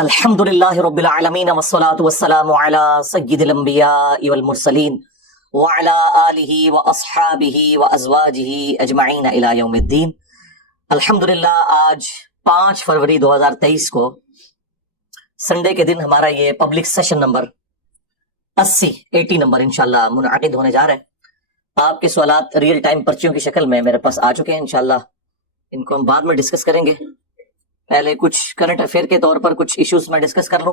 الحمد للہ رب العالمین والصلاة والسلام علی سید الانبیاء والمرسلین وعلی آلہ واصحابہ وازواجہ اجمعین الی یوم الدین۔ الحمدللہ آج 5 فروری 2023 کو سنڈے کے دن ہمارا یہ پبلک سیشن نمبر 80 نمبر انشاءاللہ منعقد ہونے جا رہا ہے۔ آپ کے سوالات ریئل ٹائم پرچیوں کی شکل میں میرے پاس آ چکے ہیں، انشاءاللہ ان کو ہم بعد میں ڈسکس کریں گے۔ پہلے کچھ کرنٹ افیئر کے طور پر کچھ ایشوز میں ڈسکس کر لوں۔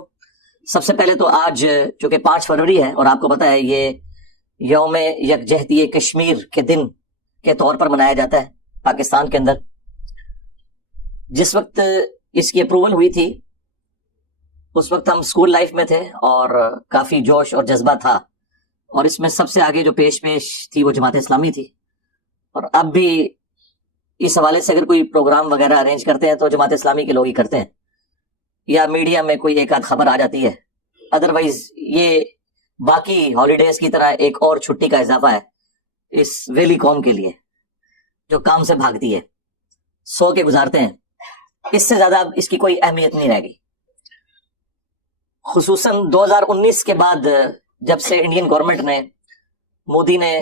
سب سے پہلے تو آج چونکہ 5 فروری ہے اور آپ کو پتا ہے یہ یوم یکجہتی کشمیر کے دن کے طور پر منایا جاتا ہے پاکستان کے اندر۔ جس وقت اس کی اپروول ہوئی تھی اس وقت ہم اسکول لائف میں تھے اور کافی جوش اور جذبہ تھا، اور اس میں سب سے آگے جو پیش تھی وہ جماعت اسلامی تھی، اور اب بھی اس حوالے سے اگر کوئی پروگرام وغیرہ ارینج کرتے ہیں تو جماعت اسلامی کے لوگ ہی کرتے ہیں، یا میڈیا میں کوئی ایک آدھ خبر آ جاتی ہے۔ ادروائز یہ باقی ہالیڈیز کی طرح ایک اور چھٹی کا اضافہ ہے اس ویلی قوم کے لیے جو کام سے بھاگتی ہے، سو کے گزارتے ہیں۔ اس سے زیادہ اب اس کی کوئی اہمیت نہیں رہ گئی، خصوصاً 2019 کے بعد جب سے انڈین گورنمنٹ نے، مودی نے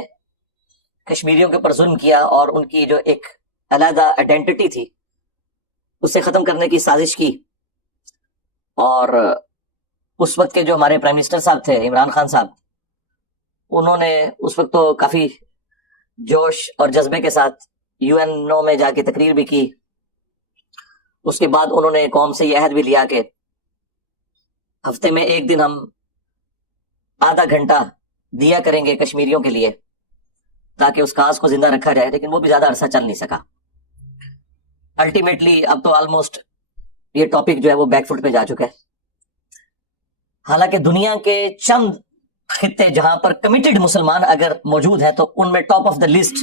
کشمیریوں کے اوپر ظلم کیا اور ان کی جو ایک علیحدہ آئیڈینٹی تھی اسے ختم کرنے کی سازش کی، اور اس وقت کے جو ہمارے پرائم منسٹر صاحب تھے عمران خان صاحب، انہوں نے اس وقت تو کافی جوش اور جذبے کے ساتھ UN میں جا کے تقریر بھی کی۔ اس کے بعد انہوں نے قوم سے یہ عہد بھی لیا کہ ہفتے میں ایک دن ہم آدھا گھنٹہ دیا کریں گے کشمیریوں کے لیے تاکہ اس کاز کو زندہ رکھا جائے، لیکن وہ بھی زیادہ عرصہ چل نہیں سکا۔ الٹیمیٹلی اب تو آلموسٹ یہ ٹاپک جو ہے وہ بیک فٹ پہ جا چکا ہے۔ حالانکہ دنیا کے چند خطے جہاں پر کمیٹڈ مسلمان اگر موجود ہیں تو ان میں ٹاپ آف دا لسٹ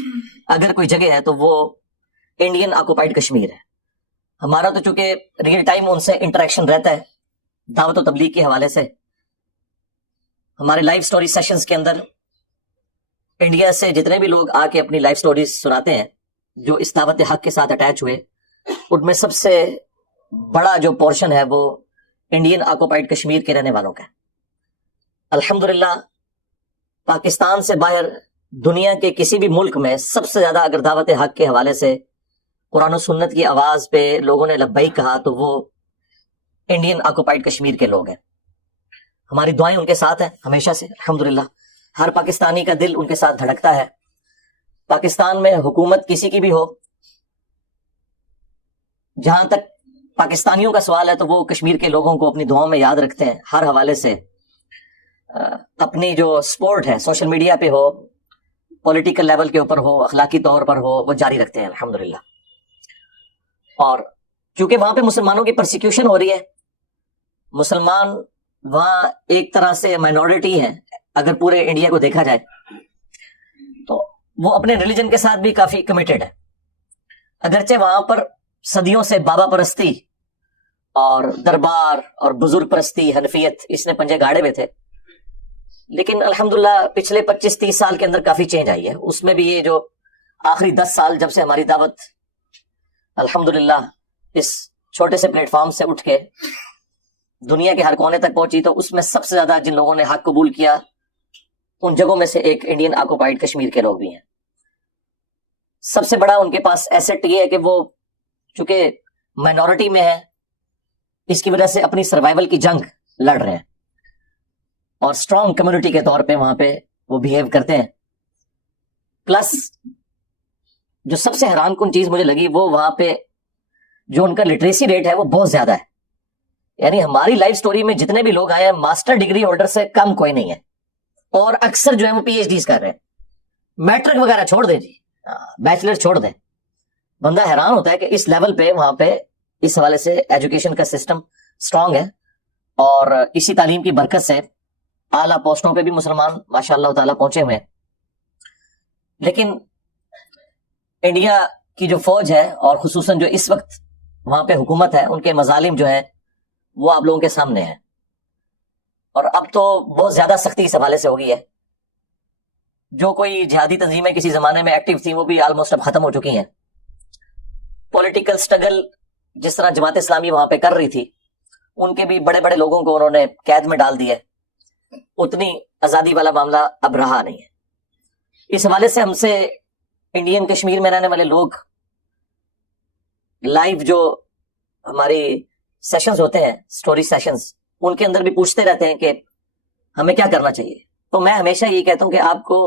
اگر کوئی جگہ ہے تو وہ انڈین آکوپائڈ کشمیر ہے۔ ہمارا تو چونکہ ریئل ٹائم ان سے انٹریکشن رہتا ہے دعوت و تبلیغ کے حوالے سے، ہمارے لائیو سٹوری سیشنز کے اندر انڈیا سے جتنے بھی لوگ آ کے اپنی لائف سٹوریز سناتے ہیں جو اس دعوت حق کے ساتھ اٹیچ ہوئے، ان میں سب سے بڑا جو پورشن ہے وہ انڈین آکوپائڈ کشمیر کے رہنے والوں کا ہے۔ الحمدللہ پاکستان سے باہر دنیا کے کسی بھی ملک میں سب سے زیادہ اگر دعوت حق کے حوالے سے قرآن و سنت کی آواز پہ لوگوں نے لبیک کہا تو وہ انڈین آکوپائڈ کشمیر کے لوگ ہیں۔ ہماری دعائیں ان کے ساتھ ہیں ہمیشہ سے، الحمدللہ ہر پاکستانی کا دل ان کے ساتھ دھڑکتا ہے۔ پاکستان میں حکومت کسی کی بھی ہو، جہاں تک پاکستانیوں کا سوال ہے تو وہ کشمیر کے لوگوں کو اپنی دعاؤں میں یاد رکھتے ہیں، ہر حوالے سے اپنی جو سپورٹ ہے سوشل میڈیا پہ ہو، پولیٹیکل لیول کے اوپر ہو، اخلاقی طور پر ہو، وہ جاری رکھتے ہیں الحمدللہ۔ اور چونکہ وہاں پہ مسلمانوں کی پرسیکیوشن ہو رہی ہے، مسلمان وہاں ایک طرح سے مائنورٹی ہیں اگر پورے انڈیا کو دیکھا جائے، تو وہ اپنے ریلیجن کے ساتھ بھی کافی کمیٹڈ ہے۔ اگرچہ وہاں پر صدیوں سے بابا پرستی اور دربار اور بزرگ پرستی، حنفیت، اس نے پنجے گاڑے ہوئے تھے، لیکن الحمدللہ پچھلے 25-30 سال کے اندر کافی چینج آئی ہے۔ اس میں بھی یہ جو آخری 10 سال جب سے ہماری دعوت الحمدللہ اس چھوٹے سے پلیٹ فارم سے اٹھ کے دنیا کے ہر کونے تک پہنچی، تو اس میں سب سے زیادہ جن لوگوں نے حق قبول کیا ان جگہوں میں سے ایک انڈین آکوپائڈ کشمیر کے لوگ بھی ہیں۔ سب سے بڑا ان کے پاس ایسٹ یہ ہے کہ وہ چونکہ مائنورٹی میں ہے، اس کی وجہ سے اپنی سروائیول کی جنگ لڑ رہے ہیں، اور اسٹرانگ کمیونٹی کے طور پہ وہاں پہ وہ بیہیو کرتے ہیں۔ پلس جو سب سے حیران کن چیز مجھے لگی وہ وہاں پہ جو ان کا لٹریسی ریٹ ہے وہ بہت زیادہ ہے۔ یعنی ہماری لائف سٹوری میں جتنے بھی لوگ آئے ہیں ماسٹر ڈگری ہولڈر سے کم کوئی نہیں ہے، اور اکثر جو ہے وہ PhDs کر رہے ہیں۔ میٹرک وغیرہ چھوڑ دیں جی، بیچلر چھوڑ دیں، بندہ حیران ہوتا ہے کہ اس لیول پہ وہاں پہ اس حوالے سے ایجوکیشن کا سسٹم سٹرانگ ہے، اور اسی تعلیم کی برکت سے اعلیٰ پوسٹوں پہ بھی مسلمان ماشاء اللہ تعالیٰ پہنچے ہوئے ہیں۔ لیکن انڈیا کی جو فوج ہے اور خصوصاً جو اس وقت وہاں پہ حکومت ہے، ان کے مظالم جو ہیں وہ آپ لوگوں کے سامنے ہیں، اور اب تو بہت زیادہ سختی اس حوالے سے ہو گئی ہے۔ جو کوئی جہادی تنظیمیں کسی زمانے میں ایکٹیو تھیں وہ بھی آلموسٹ اب ختم ہو چکی ہیں۔ پولیٹیکل سٹرگل جس طرح جماعت اسلامی وہاں پہ کر رہی تھی ان کے بھی بڑے بڑے لوگوں کو انہوں نے قید میں ڈال دیا ہے، اتنی آزادی والا معاملہ اب رہا نہیں ہے۔ اس حوالے سے ہم سے انڈین کشمیر میں رہنے والے لوگ لائیو جو ہماری سیشنز ہوتے ہیں، سٹوری سیشنز، ان کے اندر بھی پوچھتے رہتے ہیں کہ ہمیں کیا کرنا چاہیے۔ تو میں ہمیشہ یہ کہتا ہوں کہ آپ کو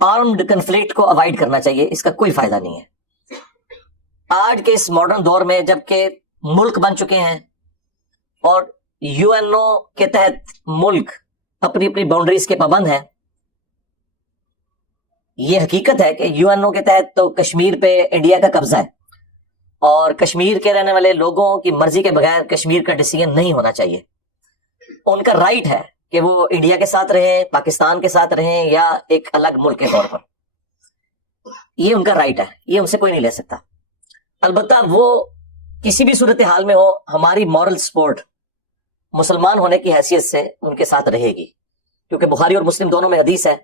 آرمڈ کنفلکٹ کو اوائڈ کرنا چاہیے، اس کا کوئی فائدہ نہیں ہے۔ آج کے اس ماڈرن دور میں جب کہ ملک بن چکے ہیں اور یو این او کے تحت ملک اپنی اپنی باؤنڈریز کے پابند ہیں، یہ حقیقت ہے کہ یو این او کے تحت تو کشمیر پہ انڈیا کا قبضہ ہے، اور کشمیر کے رہنے والے لوگوں کی مرضی کے بغیر کشمیر کا ڈیسیژن نہیں ہونا چاہیے۔ ان کا رائٹ ہے کہ وہ انڈیا کے ساتھ رہیں، پاکستان کے ساتھ رہیں، یا ایک الگ ملک کے طور پر، یہ ان کا رائٹ ہے، یہ ان سے کوئی نہیں لے سکتا۔ البتہ وہ کسی بھی صورتحال میں ہو، ہماری مورل سپورٹ مسلمان ہونے کی حیثیت سے ان کے ساتھ رہے گی، کیونکہ بخاری اور مسلم دونوں میں حدیث ہے،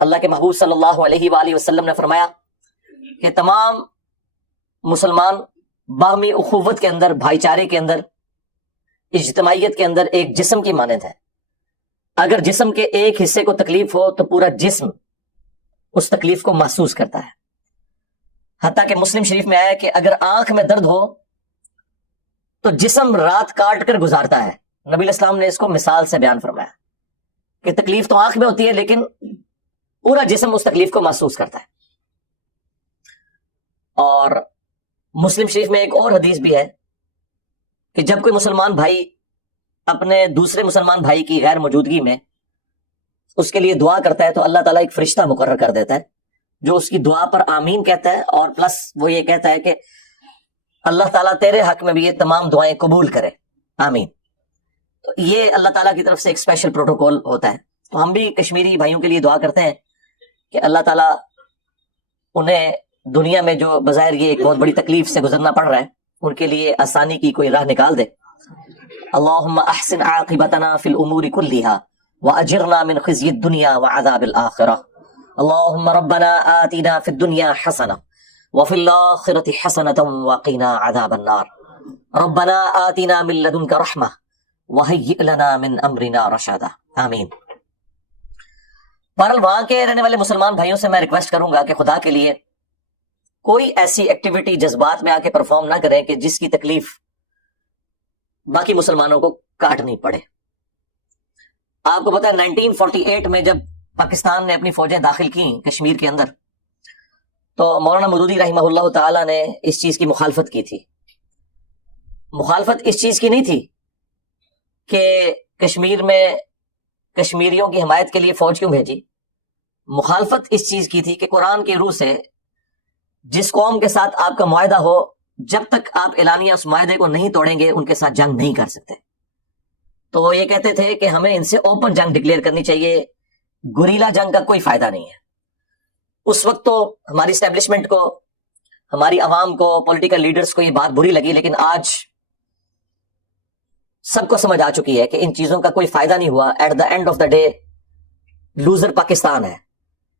اللہ کے محبوب صلی اللہ علیہ وآلہ وسلم نے فرمایا کہ تمام مسلمان باہمی اخوت کے اندر، بھائی چارے کے اندر، اجتماعیت کے اندر ایک جسم کی مانند ہے۔ اگر جسم کے ایک حصے کو تکلیف ہو تو پورا جسم اس تکلیف کو محسوس کرتا ہے۔ حتیٰ کہ مسلم شریف میں آیا کہ اگر آنکھ میں درد ہو تو جسم رات کاٹ کر گزارتا ہے۔ نبی الاسلام نے اس کو مثال سے بیان فرمایا کہ تکلیف تو آنکھ میں ہوتی ہے لیکن پورا جسم اس تکلیف کو محسوس کرتا ہے۔ اور مسلم شریف میں ایک اور حدیث بھی ہے کہ جب کوئی مسلمان بھائی اپنے دوسرے مسلمان بھائی کی غیر موجودگی میں اس کے لیے دعا کرتا ہے تو اللہ تعالیٰ ایک فرشتہ مقرر کر دیتا ہے جو اس کی دعا پر آمین کہتا ہے، اور پلس وہ یہ کہتا ہے کہ اللہ تعالیٰ تیرے حق میں بھی یہ تمام دعائیں قبول کرے، آمین۔ تو یہ اللہ تعالیٰ کی طرف سے ایک اسپیشل پروٹوکول ہوتا ہے۔ تو ہم بھی کشمیری بھائیوں کے لیے دعا کرتے ہیں کہ اللہ تعالیٰ انہیں دنیا میں جو بظاہر یہ ایک بہت بڑی تکلیف سے گزرنا پڑ رہا ہے، ان کے لیے آسانی کی کوئی راہ نکال دے۔ اللہم احسن عاقبتنا فی الامور کلہا واجرنا من خزی الدنیا وعذاب الآخرہ۔ اللہم ربنا آتنا فی الدنیا حسنہ وفی الآخرۃ حسنۃ وقنا عذاب النار۔ ربنا آتنا من لدنک رحمہ وہیئ لنا من امرنا رشدا، آمین۔ بہرحال وہاں کے رہنے والے مسلمان بھائیوں سے میں ریکویسٹ کروں گا کہ خدا کے لیے کوئی ایسی ایکٹیویٹی جذبات میں آ کے پرفارم نہ کریں کہ جس کی تکلیف باقی مسلمانوں کو کاٹنی پڑے۔ آپ کو پتا ہے 1948 میں جب پاکستان نے اپنی فوجیں داخل کی کشمیر کے اندر تو مولانا مودودی رحمہ اللہ تعالی نے اس چیز کی مخالفت کی تھی۔ مخالفت اس چیز کی نہیں تھی کہ کشمیر میں کشمیریوں کی حمایت کے لیے فوج کیوں بھیجی، مخالفت اس چیز کی تھی کہ قرآن کی روح سے جس قوم کے ساتھ آپ کا معاہدہ ہو، جب تک آپ اعلانیہ اس معاہدے کو نہیں توڑیں گے ان کے ساتھ جنگ نہیں کر سکتے۔ تو وہ یہ کہتے تھے کہ ہمیں ان سے اوپن جنگ ڈکلیئر کرنی چاہیے، گوریلا جنگ کا کوئی فائدہ نہیں ہے۔ اس وقت تو ہماری اسٹیبلشمنٹ کو، ہماری عوام کو، پولیٹیکل لیڈرز کو یہ بات بری لگی، لیکن آج سب کو سمجھ آ چکی ہے کہ ان چیزوں کا کوئی فائدہ نہیں ہوا۔ At the end of the day loser Pakistan ہے۔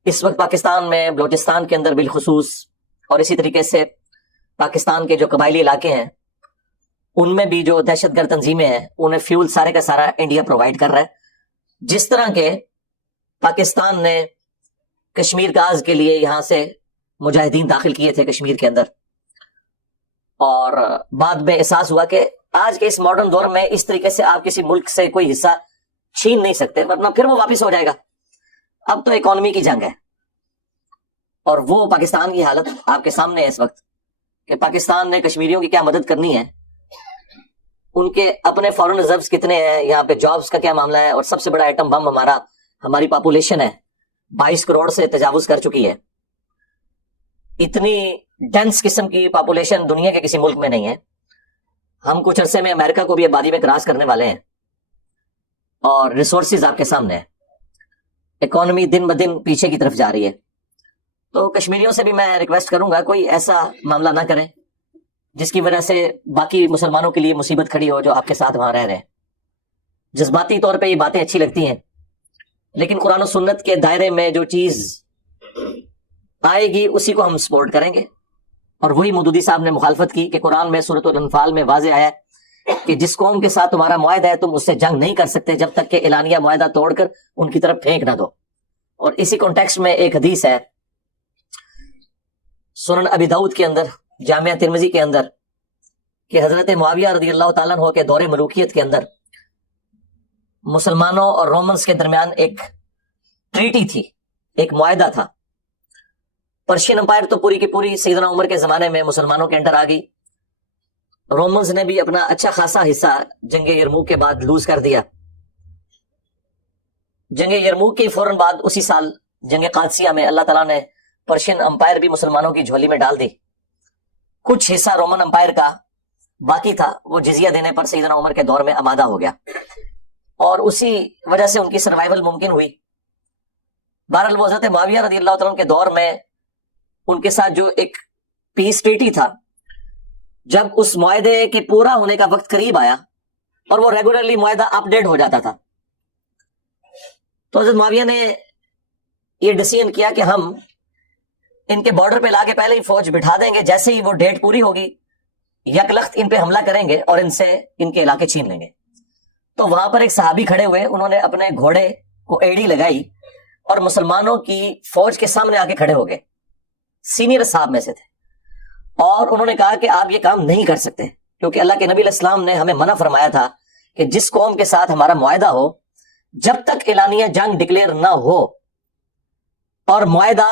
اس وقت پاکستان میں بلوچستان کے اندر بالخصوص، اور اسی طریقے سے پاکستان کے جو قبائلی علاقے ہیں ان میں بھی جو دہشت گرد تنظیمیں ہیں انہیں فیول سارے کا سارا انڈیا پرووائڈ کر رہا ہے۔ جس طرح کے پاکستان نے کشمیر غاز کے لیے یہاں سے مجاہدین داخل کیے تھے کشمیر کے اندر، اور بعد میں احساس ہوا کہ آج کے اس ماڈرن دور میں اس طریقے سے آپ کسی ملک سے کوئی حصہ چھین نہیں سکتے، ورنہ پھر وہ واپس ہو جائے گا۔ اب تو اکانومی کی جنگ ہے، اور وہ پاکستان کی حالت آپ کے سامنے ہے اس وقت کہ پاکستان نے کشمیریوں کی کیا مدد کرنی ہے، ان کے اپنے فارن ریزروز کتنے ہیں، یہاں پہ جابز کا کیا معاملہ ہے، اور سب سے بڑا ایٹم بم ہماری پاپولیشن ہے، 22 کروڑ سے تجاوز کر چکی ہے۔ اتنی ڈینس قسم کی پاپولیشن دنیا کے کسی ملک میں نہیں ہے۔ ہم کچھ عرصے میں امریکہ کو بھی آبادی میں کراس کرنے والے ہیں، اور ریسورسز آپ کے سامنے ہیں۔ اکانومی دن بدن پیچھے کی طرف جا رہی ہے۔ تو کشمیریوں سے بھی میں ریکویسٹ کروں گا کوئی ایسا معاملہ نہ کریں جس کی وجہ سے باقی مسلمانوں کے لیے مصیبت کھڑی ہو جو آپ کے ساتھ وہاں رہ رہے ہیں۔ جذباتی طور پہ یہ باتیں اچھی لگتی ہیں، لیکن قرآن و سنت کے دائرے میں جو چیز آئے گی اسی کو ہم سپورٹ کریں گے۔ اور وہی مودودی صاحب نے مخالفت کی کہ قرآن میں سورۃ الانفال میں واضح آیا ہے کہ جس قوم کے ساتھ تمہارا معاہدہ ہے تم اس سے جنگ نہیں کر سکتے جب تک کہ اعلانیہ معاہدہ توڑ کر ان کی طرف پھینک نہ دو. اور اسی کانٹیکسٹ میں ایک حدیث ہے سنن ابی داؤد کے اندر، جامعہ ترمذی کے اندر، کہ حضرت معاویہ رضی اللہ تعالیٰ عنہ کے دور ملوکیت کے اندر مسلمانوں اور رومنز کے درمیان ایک ٹریٹی تھی، ایک معاہدہ تھا. پرشین امپائر تو پوری کی پوری سیدنا عمر کے زمانے میں مسلمانوں کے انڈر آ گئی. رومنز نے بھی اپنا اچھا خاصا حصہ جنگ یرموک کے بعد لوز کر دیا. جنگ یرموک کے فوراً بعد اسی سال جنگ قادسیہ میں اللہ تعالیٰ نے پرشین امپائر بھی مسلمانوں کی جھولی میں ڈال دی. کچھ حصہ رومن امپائر کا باقی تھا، وہ جزیہ دینے پر سیدنا عمر کے دور میں آمادہ ہو گیا اور اسی وجہ سے ان کی سروائیول ممکن ہوئی. بہرحال وہ حضرت معاویہ رضی اللہ تعالیٰ کے دور میں ان کے ساتھ جو ایک پیس ٹریٹی تھا، جب اس معاہدے کے پورا ہونے کا وقت قریب آیا اور وہ ریگولرلی معاہدہ اپ ڈیٹ ہو جاتا تھا، تو حضرت معاویہ نے یہ ڈیسیژن کیا کہ ہم ان کے بارڈر پہ لا کے پہلے ہی فوج بٹھا دیں گے، جیسے ہی وہ ڈیٹ پوری ہوگی یکلخت ان پہ حملہ کریں گے اور ان سے ان کے علاقے چھین لیں گے. تو وہاں پر ایک صحابی کھڑے ہوئے، انہوں نے اپنے گھوڑے کو ایڑی لگائی اور مسلمانوں کی فوج کے سامنے آ کے کھڑے ہو گئے. سینئر صاحب میں سے تھے اور انہوں نے کہا کہ آپ یہ کام نہیں کر سکتے، کیونکہ اللہ کے نبی علیہ السلام نے ہمیں منع فرمایا تھا کہ جس قوم کے ساتھ ہمارا معاہدہ ہو، جب تک اعلانیہ جنگ ڈکلیئر نہ ہو اور معاہدہ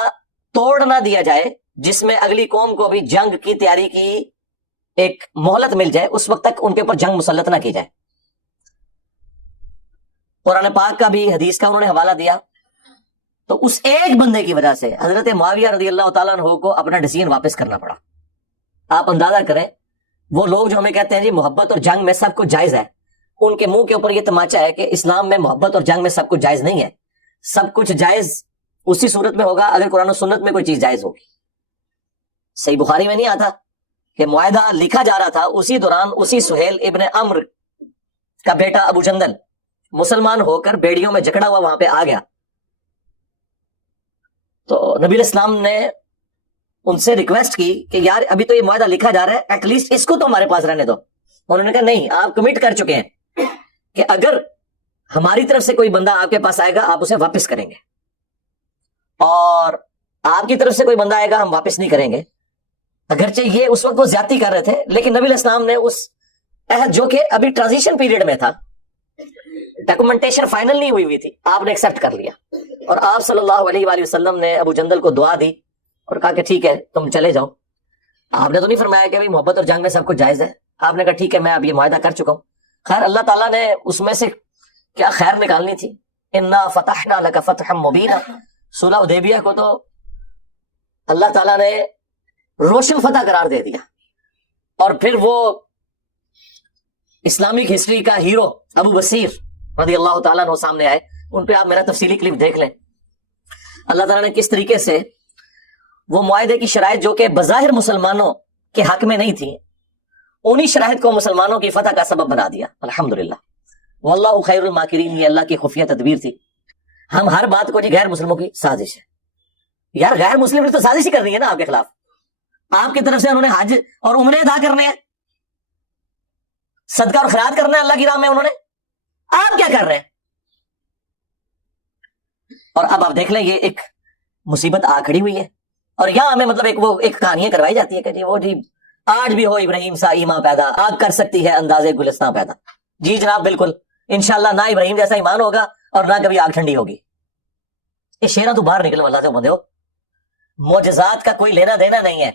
توڑ نہ دیا جائے جس میں اگلی قوم کو بھی جنگ کی تیاری کی ایک مہلت مل جائے، اس وقت تک ان کے اوپر جنگ مسلط نہ کی جائے. قرآن پاک کا بھی حدیث کا انہوں نے حوالہ دیا. تو اس ایک بندے کی وجہ سے حضرت معاویہ رضی اللہ تعالیٰ عنہ کو اپنا ڈیسیژن واپس کرنا پڑا. آپ اندازہ کریں، وہ لوگ جو ہمیں کہتے ہیں جی محبت اور جنگ میں سب کچھ جائز ہے، ان کے منہ کے اوپر یہ تماچا ہے کہ اسلام میں محبت اور جنگ میں سب کچھ جائز نہیں ہے. سب کچھ جائز اسی صورت میں ہوگا اگر قرآن و سنت میں کوئی چیز جائز ہوگی. صحیح بخاری میں نہیں آتا کہ معاہدہ لکھا جا رہا تھا، اسی دوران اسی سہیل ابن عمرو کا بیٹا ابو جندل مسلمان ہو کر بیڑیوں میں جکڑا ہوا وہاں پہ آ گیا. تو نبی علیہ السلام نے ان سے ریکویسٹ کی کہ یار ابھی تو یہ معاہدہ لکھا جا رہا ہے، ایٹ لیسٹ اس کو تو ہمارے پاس رہنے دو. انہوں نے کہا نہیں، آپ کمٹ کر چکے ہیں کہ اگر ہماری طرف سے کوئی بندہ آپ کے پاس آئے گا آپ اسے واپس کریں گے، اور آپ کی طرف سے کوئی بندہ آئے گا ہم واپس نہیں کریں گے. اگرچہ یہ اس وقت وہ زیادتی کر رہے تھے، لیکن نبی علیہ السلام نے اس عہد جو کہ ابھی ٹرانزیشن پیریڈ میں تھا، ڈاکومنٹیشن فائنل نہیں ہوئی تھی، آپ نے ایکسپٹ کر لیا. اور آپ صلی اللہ علیہ وآلہ وسلم نے ابو جندل کو دعا دی اور کہا کہ ٹھیک ہے تم چلے جاؤ. آپ نے تو نہیں فرمایا کہ محبت اور جنگ میں سب کچھ جائز ہے، آپ نے کہا ٹھیک ہے میں اب یہ معاہدہ کر چکا ہوں. خیر اللہ تعالیٰ نے اس میں سے کیا خیر نکالنی تھی. انا فتحنا لک فتحا مبینا، صلح حدیبیہ کو تو اللہ تعالیٰ نے روشن فتح قرار دے دیا. اور پھر وہ اسلامک ہسٹری کا ہیرو ابو بصیر رضی اللہ تعالیٰ عنہ سامنے آئے، ان پہ آپ میرا تفصیلی کلپ دیکھ لیں. اللہ تعالیٰ نے کس طریقے سے وہ معاہدے کی شرائط جو کہ بظاہر مسلمانوں کے حق میں نہیں تھی، انہی شرائط کو مسلمانوں کی فتح کا سبب بنا دیا. الحمدللہ واللہ خیر الماکرین، یہ اللہ کی خفیہ تدبیر تھی. ہم ہر بات کو جی غیر مسلموں کی سازش ہے، یار غیر مسلم نے تو سازش ہی کرنی ہے نا آپ کے خلاف. آپ کی طرف سے انہوں نے حج اور عمرے ادا کرنے ہیں، صدقہ اور خیرات کرنا ہے اللہ کی راہ میں انہوں نے، آپ کیا کر رہے ہیں؟ اور اب آپ دیکھ لیں یہ ایک مصیبت آ کھڑی ہوئی ہے. اور یہاں ہمیں مطلب ایک کہانیاں کروائی جاتی ہے کہ جی وہ جی آج بھی ہو ابراہیم سا ایمان پیدا، آگ کر سکتی ہے اندازے گلستان پیدا. جی جناب بالکل، انشاءاللہ نہ ابراہیم جیسا ایمان ہوگا اور نہ کبھی آگ ٹھنڈی ہوگی. یہ شیرہ تو باہر نکلو اللہ سے بندے ہو، معجزات کا کوئی لینا دینا نہیں ہے.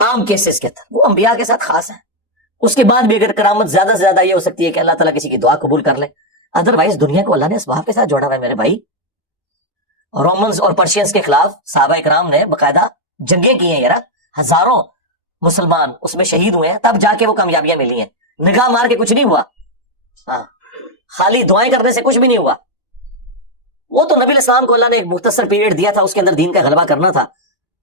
عام کیسز کے اندر وہ انبیاء کے ساتھ خاص ہے. اس کے بعد بھی اگر کرامت زیادہ سے زیادہ یہ ہو سکتی ہے کہ اللہ تعالیٰ کسی کی دعا قبول کر لے، ادروائز دنیا کو اللہ نے اسباب کے ساتھ جوڑا ہوا ہے میرے بھائی. رومنز اور پرشینز کے خلاف صحابہ اکرام نے باقاعدہ جنگیں کی ہیں، یار ہزاروں مسلمان اس میں شہید ہوئے ہیں، تب جا کے وہ کامیابیاں ملی ہیں. نگاہ مار کے کچھ نہیں ہوا، ہاں خالی دعائیں کرنے سے کچھ بھی نہیں ہوا. وہ تو نبی علیہ السلام کو اللہ نے ایک مختصر پیریڈ دیا تھا، اس کے اندر دین کا غلبہ کرنا تھا.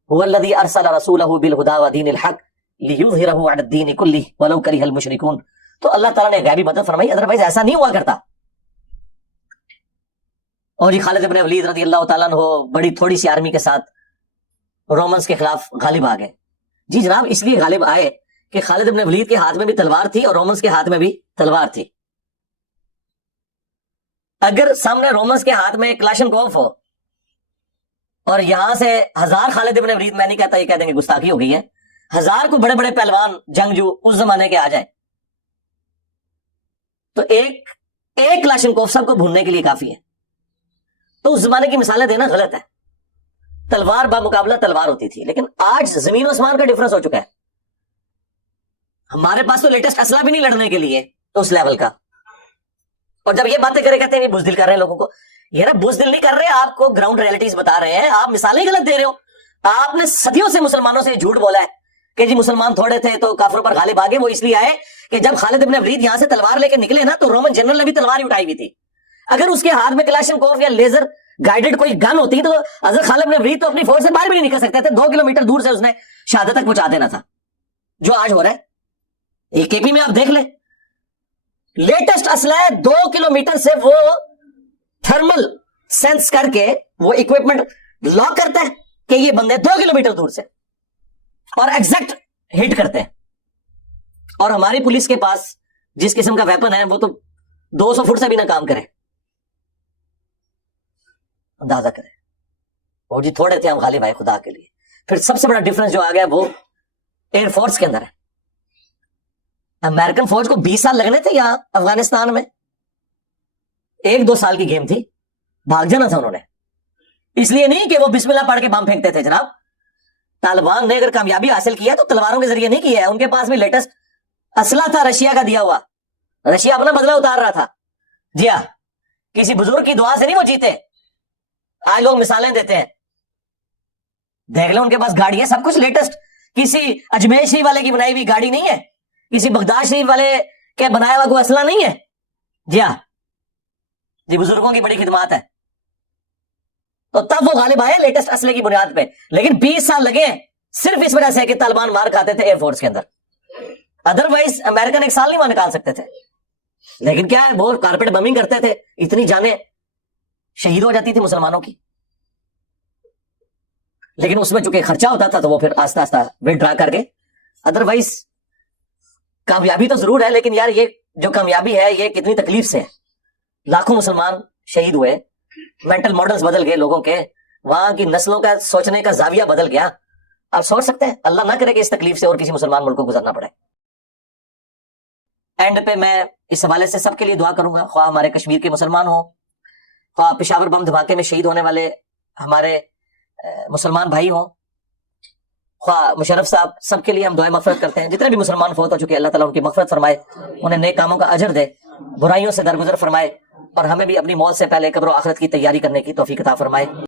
هو الذي ارسل رسوله بالهدى ودين الحق ليظهره على الدين كله ولو كره المشركون. تو اللہ تعالیٰ نے غیبی مدد فرمائی، ادروائز ایسا نہیں ہوا کرتا. اور یہ خالد ابن ولید رضی اللہ تعالیٰ عنہ بڑی تھوڑی سی آرمی کے ساتھ رومنز کے خلاف غالب آ گئے. جی جناب اس لیے غالب آئے کہ خالد ابن ولید کے ہاتھ میں بھی تلوار تھی اور رومنز کے ہاتھ میں بھی تلوار تھی. اگر سامنے رومنز کے ہاتھ میں کلاشنکوف ہو اور یہاں سے 1000 خالد ابن ولید، میں نہیں کہتا یہ کہہ دیں گے گستاخی ہو گئی ہے، 1000 کو بڑے بڑے پہلوان جنگجو اس زمانے کے آ جائیں تو ایک کلاشنکوف سب کو بھوننے کے لیے کافی ہے. تو اس زمانے کی مثالیں دینا غلط ہے. تلوار بامقابلہ تلوار ہوتی تھی، لیکن آج زمین و آسمان کا ڈفرنس ہو چکا ہے. ہمارے پاس تو لیٹسٹ اسلحہ بھی نہیں لڑنے کے لیے اس لیول کا. اور جب یہ باتیں کرے کہتے ہیں بزدل کر رہے ہیں لوگوں کو، یہ نا بزدل نہیں کر رہے، آپ کو گراؤنڈ ریئلٹیز بتا رہے ہیں، آپ مثالیں غلط دے رہے ہو. آپ نے صدیوں سے مسلمانوں سے جھوٹ بولا ہے کہ جی مسلمان تھوڑے تھے تو کافروں پر غالب آگے. وہ اس لیے آئے کہ جب خالد ابن ولید یہاں سے تلوار لے کے نکلے نا تو رومن جنرل نے بھی تلوار ہی اٹھائی ہوئی تھی. اگر اس کے ہاتھ میں کلاشنکوف یا لیزر گائیڈڈ کوئی گن ہوتی تو حضرت خالد ابن ولید تو اپنی فوج سے باہر بھی نہیں نکل سکتے تھے. 2 کلومیٹر دور سے اس نے شہادت تک پہنچا دینا تھا. جو آج ہو رہا ہے یہ کے پی میں آپ دیکھ لیں، لیٹسٹ اسلحہ 2 کلومیٹر سے وہ تھرمل سینس کر کے وہ اکوپمنٹ لاک کرتا ہے کہ یہ بندے 2 کلومیٹر دور سے اور ایگزیکٹ ہٹ کرتے ہیں. اور ہماری پولیس کے پاس جس قسم کا ویپن ہے وہ تو 200 فٹ سے بھی نہ کام کرے. اندازہ کریں وہ جی تھوڑے تھے ہم غالب آئے خدا کے لیے. پھر سب سے بڑا ڈفرنس جو آ گیا وہ ایئر فورس کے اندر ہے. امریکن فوج کو 20 سال لگنے تھے یہاں افغانستان میں، 1-2 سال کی گیم تھی، بھاگ جانا تھا انہوں نے. اس لیے نہیں کہ وہ بسم اللہ پڑھ کے بم پھینکتے تھے جناب. طالبان نے اگر کامیابی حاصل کیا تو تلواروں کے ذریعے نہیں کیا ہے، ان کے پاس بھی لیٹسٹ اسلحہ تھا رشیا کا دیا ہوا. رشیا اپنا بدلہ اتار رہا تھا. جی ہاں، کسی بزرگ کی دعا سے نہیں وہ جیتے. آج لوگ مثالیں دیتے ہیں، دیکھ لیں ان کے پاس گاڑی ہے سب کچھ لیٹسٹ. کسی اجمیر شریف والے کی بنائی ہوئی گاڑی نہیں ہے، کسی بغداد شریف والے کے بنایا ہوا کوئی اسلحہ نہیں ہے. جی ہاں جی، بزرگوں کی بڑی خدمات ہے. تو تب وہ غالب آئے لیٹسٹ اسلحے کی بنیاد پہ. لیکن 20 سال لگے صرف اس وجہ سے کہ طالبان مار کھاتے تھے ایئر فورس کے اندر. ادروائز امریکن 1 سال نہیں وہاں نکال سکتے تھے. لیکن کیا ہے، وہ کارپیٹ بمنگ کرتے تھے، اتنی جانیں شہید ہو جاتی تھی مسلمانوں کی. لیکن اس میں چونکہ خرچہ ہوتا تھا تو وہ پھر آہستہ آہستہ ول ڈرا کر کے. ادروائز کامیابی تو ضرور ہے، لیکن یار یہ جو کامیابی ہے یہ کتنی تکلیف سے ہے. لاکھوں مسلمان شہید ہوئے، مینٹل ماڈلز بدل گئے لوگوں کے، وہاں کی نسلوں کا سوچنے کا زاویہ بدل گیا. آپ سوچ سکتے ہیں، اللہ نہ کرے کہ اس تکلیف سے اور کسی مسلمان ملک کو گزرنا پڑے. اینڈ پہ میں اس حوالے سے سب کے لیے دعا کروں گا، خواہ ہمارے کشمیر کے مسلمان ہوں، خواہ پشاور بم دھماکے میں شہید ہونے والے ہمارے مسلمان بھائی ہوں، خواہ مشرف صاحب، سب کے لیے ہم دعائیں مغفرت کرتے ہیں. جتنے بھی مسلمان فوت ہو چکے اللہ تعالیٰ ان کی مغفرت فرمائے، انہیں نیک کاموں کا اجر دے، برائیوں سے درگزر فرمائے، اور ہمیں بھی اپنی موت سے پہلے قبر و آخرت کی تیاری کرنے کی توفیق عطا فرمائے.